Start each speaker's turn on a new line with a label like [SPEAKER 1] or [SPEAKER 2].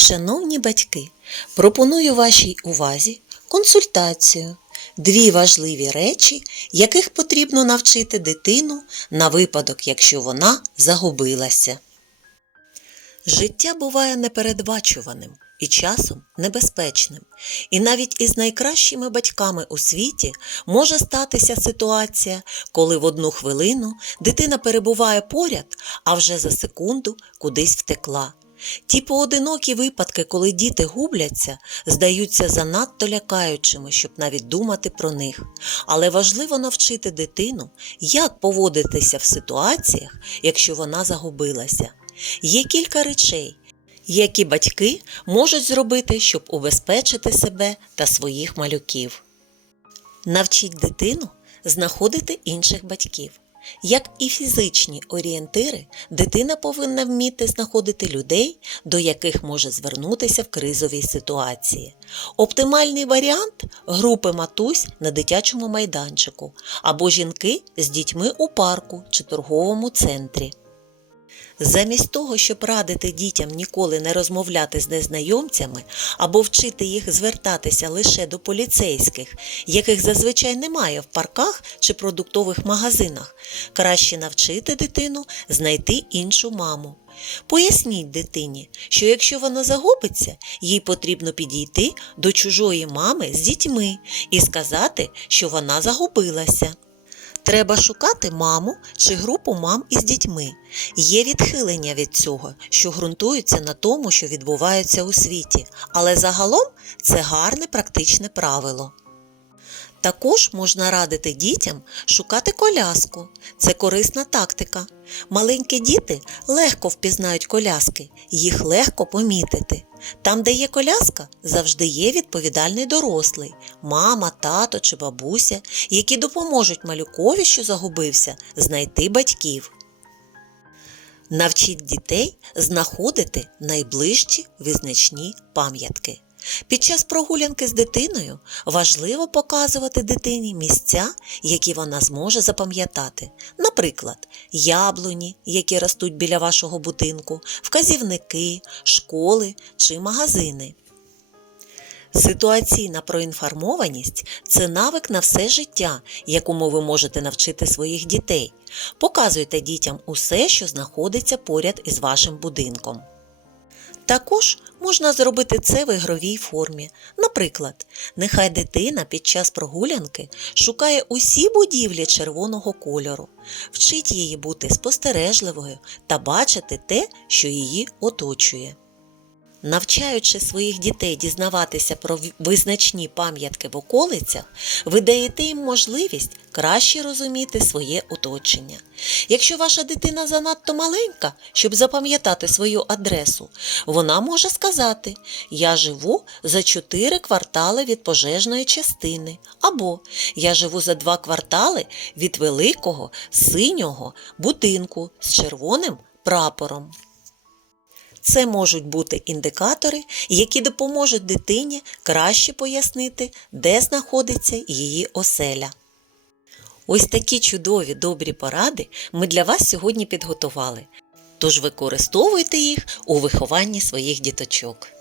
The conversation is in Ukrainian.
[SPEAKER 1] Шановні батьки, пропоную вашій увазі консультацію. Дві важливі речі, яких потрібно навчити дитину на випадок, якщо вона загубилася. Життя буває непередбачуваним і часом небезпечним. І навіть із найкращими батьками у світі може статися ситуація, коли в одну хвилину дитина перебуває поряд, а вже за секунду кудись втекла. Ті поодинокі випадки, коли діти губляться, здаються занадто лякаючими, щоб навіть думати про них. Але важливо навчити дитину, як поводитися в ситуаціях, якщо вона загубилася. Є кілька речей, які батьки можуть зробити, щоб убезпечити себе та своїх малюків. Навчіть дитину знаходити інших батьків. Як і фізичні орієнтири, дитина повинна вміти знаходити людей, до яких може звернутися в кризовій ситуації. Оптимальний варіант групи матусь на дитячому майданчику або жінки з дітьми у парку чи торговому центрі. Замість того, щоб радити дітям ніколи не розмовляти з незнайомцями або вчити їх звертатися лише до поліцейських, яких зазвичай немає в парках чи продуктових магазинах, краще навчити дитину знайти іншу маму. Поясніть дитині, що якщо вона загубиться, їй потрібно підійти до чужої мами з дітьми і сказати, що вона загубилася. Треба шукати маму чи групу мам із дітьми. Є відхилення від цього, що ґрунтуються на тому, що відбувається у світі, але загалом це гарне практичне правило. Також можна радити дітям шукати коляску. Це корисна тактика. Маленькі діти легко впізнають коляски, їх легко помітити. Там, де є коляска, завжди є відповідальний дорослий мама, тато чи бабуся, які допоможуть малюкові, що загубився, знайти батьків. Навчіть дітей знаходити найближчі визначні пам'ятки. Під час прогулянки з дитиною важливо показувати дитині місця, які вона зможе запам'ятати. Наприклад, яблуні, які ростуть біля вашого будинку, вказівники, школи чи магазини. Ситуаційна проінформованість це навик на все життя, якому ви можете навчити своїх дітей. Показуйте дітям усе, що знаходиться поряд із вашим будинком. Також можна зробити це в ігровій формі. Наприклад, нехай дитина під час прогулянки шукає усі будівлі червоного кольору, вчить її бути спостережливою та бачити те, що її оточує. Навчаючи своїх дітей дізнаватися про визначні пам'ятки в околицях, ви даєте їм можливість краще розуміти своє оточення. Якщо ваша дитина занадто маленька, щоб запам'ятати свою адресу, вона може сказати: Я живу за чотири квартали від пожежної частини, або Я живу за два квартали від великого синього будинку з червоним прапором. Це можуть бути індикатори, які допоможуть дитині краще пояснити, де знаходиться її оселя. Ось такі чудові добрі поради ми для вас сьогодні підготували. Тож використовуйте їх у вихованні своїх діточок.